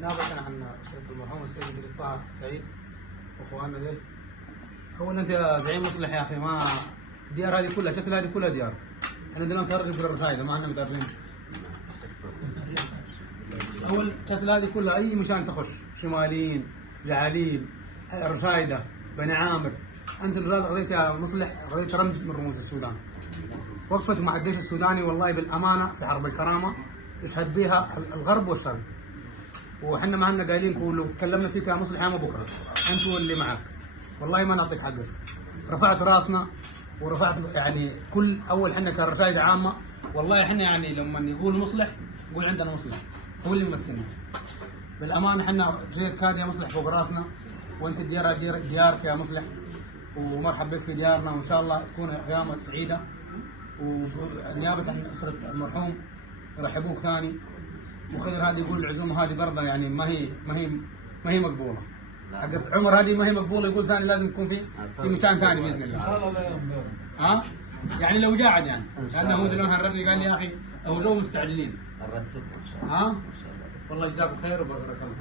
نابة عن شركة المرحوم السيد إدريس طه سعيد واخواننا ديل. اولا انت يا زعيم مصلح يا اخي، ما الديار هذه كلها كسل، هذه كلها ديار. احنا بدنا نترجم في الرشايد ما احنا متعرفين. اول كسل هذه كلها اي مشان تخش شماليين، جعالين، رشايده، بني عامر. انت الرجال غذيت يا مصلح، غذيت رمز من رموز السودان. وقفت مع الجيش السوداني والله بالامانه في حرب الكرامه يشهد بها الغرب والشرق. وحنا معنا قايلين لو تكلمنا فيك يا مصلح يا بكره انت واللي معك والله ما نعطيك حقك. رفعت راسنا ورفعت يعني كل اول حنا كرشايد عامه والله احنا يعني لما يقول مصلح نقول عندنا مصلح هو اللي يمثلنا. بالامانه احنا جيت كاد يا مصلح فوق راسنا، وانت ديارك يا مصلح، ومرحبا بك في ديارنا، وان شاء الله تكون قيامه سعيده. ونيابه عن اسره المرحوم يرحبوك ثاني. وخضر هذه يقول العزومه هذه برضه يعني ما هي مقبوله. حقت عمر هذه ما هي مقبوله، يقول ثاني لازم يكون في مكان ثاني باذن الله. ان شاء الله. يعني لو قاعد يعني لانه هو دلوقتي الرجل قال لي يا اخي لو جو مستعجلين. نرتب ان شاء الله. والله يجزاكم خير وبارك الله.